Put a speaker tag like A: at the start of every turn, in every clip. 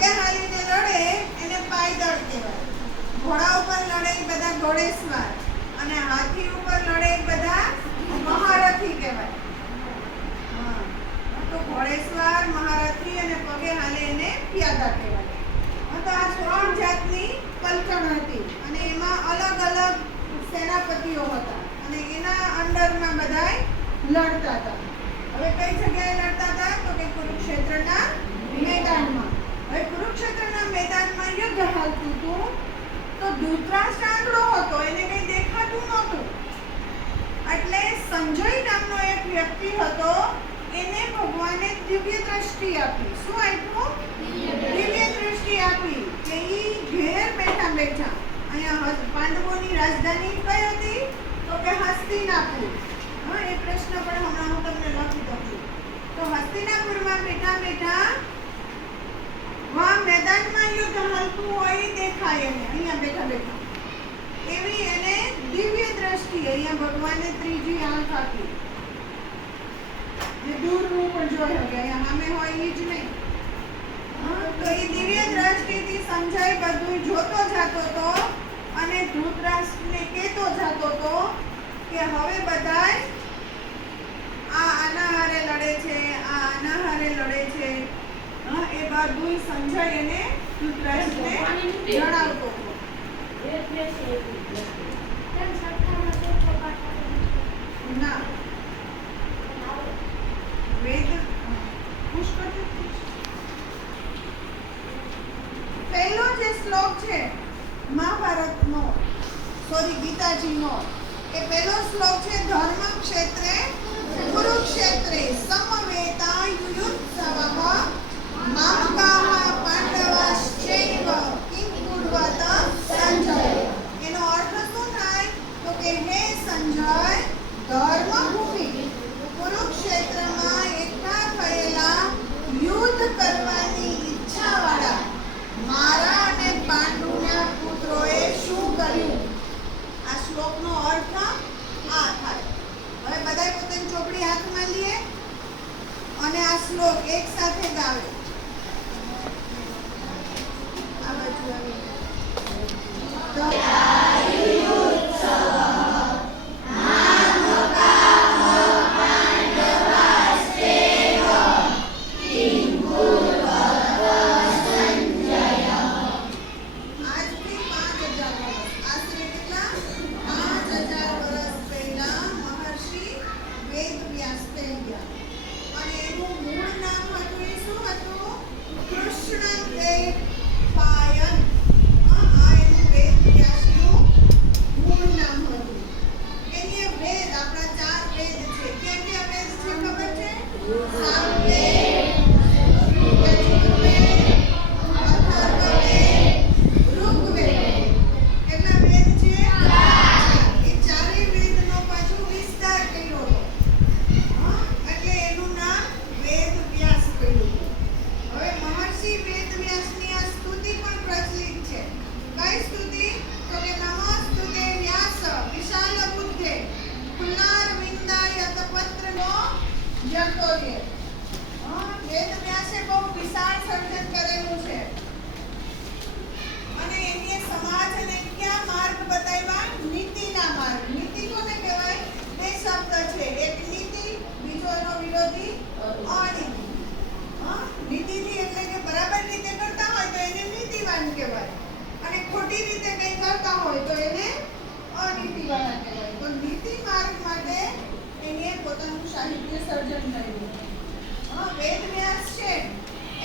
A: ઘોડિયા હાલીને લડે, એને પાયદળ કહેવાય. ઘોડા ઉપર લડે બધા ઘોડેસ્વાર અને હાથી ઉપર લડે બધા મહારથી કહેવાય. તો ઘોડેસવાર, મહારથી અને પગે હાલે એને પ્યાદા કહેવાય. તો આ ત્રણ જાતની પલટણ હતી અને એમાં અલગ અલગ સેનાપતિઓ હતા અને એના અંડરમાં બધાય લડતા હતા. હવે કઈ જગ્યાએ લડતા હતા? તો કે કુરુક્ષેત્રના મેદાનમાં. હવે કુરુક્ષેત્રના મેદાનમાં યુદ્ધ હાલતું હતું તો ધૂતરાષ્ટ્ર આંધળો હતો એને કંઈ દેખાતું નહોતું. એટલે સંજય નામનો એક વ્યક્તિ હતો એને ભગવાને દિવ્ય દ્રષ્ટિ આપી. શું આપ્યું? દિવ્ય દ્રષ્ટિ. આપી. કે ઈ ઘેર બેઠા બેઠા. અહીંયા પાંડવોની રાજધાની કઈ હતી? તો કે હસ્તિનાપુર. હા એ પ્રશ્ન પણ હમણાં હું તમને લખી દઉં છું. તો હસ્તિનાપુરમાં બેઠા બેઠા મેદાનમાં યુદ્ધ હાલતું હોય દેખાય એને. અહીંયા બેઠા બેઠા. એવી એને દિવ્ય દ્રષ્ટિ, અહીંયા ભગવાને ત્રીજી આંખ આપી. જે દૂરનું પણ જોઈ શકે, અહીંયા સામે હોય એ જ નહીં. તો એ દિવ્ય દ્રષ્ટિથી સમજાય બધું. જોતો જાતો તો અને ધૃતરાષ્ટ્રને કહેતો જાતો તો કે હવે બધાય આ આના હારે લડે છે આ આના હારે લડે છે હા, એ સંજય એને ધૃતરાષ્ટ્રને જણાવતો. ના. વેદ પુષ્કળ પહેલો જે શ્લોક છે મહાભારતનો સોરી ગીતાજીનો એ પહેલો શ્લોક છે ધર્મ ક્ષેત્રે કુરુક્ષેત્રે સમવેતા યુયુત્સવઃ મામકાઃ પાંડવાશ્ચૈવ કિં કુર્વત સંજય એનો અર્થ શું થાય તો કે હે સંજય ધર્મભૂમિ કુરુક્ષેત્રમાં એકઠા થયેલા યુદ્ધ કરવાની ઈચ્છાવાળા મારા અને પાંડુના પુત્રોએ શું કર્યું આ શ્લોકનો અર્થ આ થાય. હવે બધાય પોતાની ચોપડી હાથમાં લઈએ અને આ શ્લોક એક સાથે ગાવે. જતોર્ય હા, વેદ વ્યાસે બહુ વિશાળ સર્જન કરેલું છે. અને એમને સમાજને ક્યાં માર્ગ બતાવ્યા નીતિના માર્ગ નીતિ કોને કહેવાય બે શબ્દ છે એક નીતિ બીજો એનો વિરોધી અનીતિ હા નીતિથી એટલે કે બરાબર રીતે કરતા હોય તો એને નીતિવાન કહેવાય અને ખોટી રીતે કંઈ કરતા હોય તો એને અનીતિવાળા કહેવાય તો નીતિ માર્ગ માટે એને પોતાનું સાહિત્ય સર્જન કર્યું હા વેદ વ્યાસ છે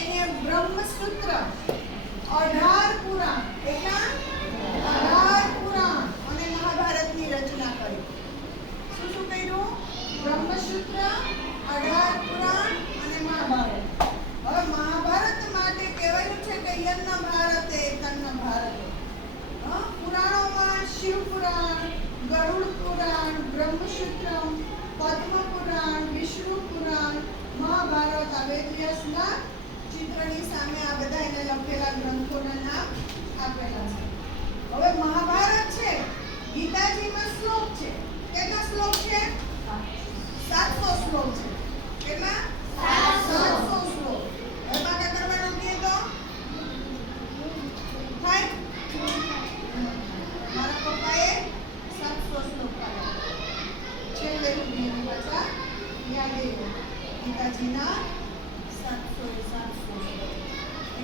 A: એને બ્રહ્મસૂત્ર અઢાર પુરાણ એટલા અઢાર પુરાણ અને મહાભારતની રચના કરી શું શું કર્યું બ્રહ્મસૂત્ર અઢાર પુરાણ અને મહાભારત હવે મહાભારત માટે કહેવાયું છે કે યજ્ઞ ભારતે તન્ન ભારતે હા, પુરાણોમાં શિવ પુરાણ ગરુડ પુરાણ બ્રહ્મસૂત્રમ પદ્મ પુરાણ વિષ્ણુ પુરાણ મહાભારત આ વેદવ્યાસના ચિત્રની સામે આ બધા એને લખેલા ગ્રંથોના નામ આપેલા છે હવે મહાભારત છે ગીતાજીમાં શ્લોક છે કેટલા શ્લોક છે સાતસો શ્લોક છે કેટલા સાતસો શ્લોક હવે ભાગા કરવાનું કહે તો થાય મારા પપ્પાએ સાતસો શ્લોક સાતસો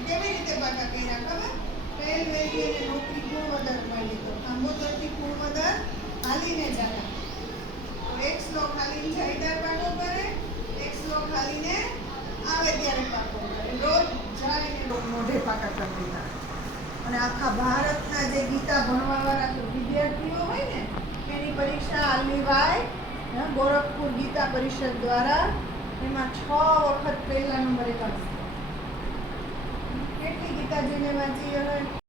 A: કેવી રીતે પાકા કર્યા ખબર પહેલ વહેલી એને નોકરી કુળવદર મળી તો આંબોદરથી કુળવદર હાલીને જતા તો એક શ્લોક જાય ત્યારે પાકો કરે એક શ્લોક હાલીને આવે ત્યારે પાકો કરે રોજ મોઢે પાકા કરી અને આખા ભારતના જે ગીતા ભણવાવાળા વિદ્યાર્થીઓ હોય ને એની પરીક્ષા આલવીભાઈ હે, ગોરખપુર ગીતા પરિષદ દ્વારા એમાં છ વખત પહેલા નંબરે કાઢશે કેટલી ગીતાજીને વાંચી હવે?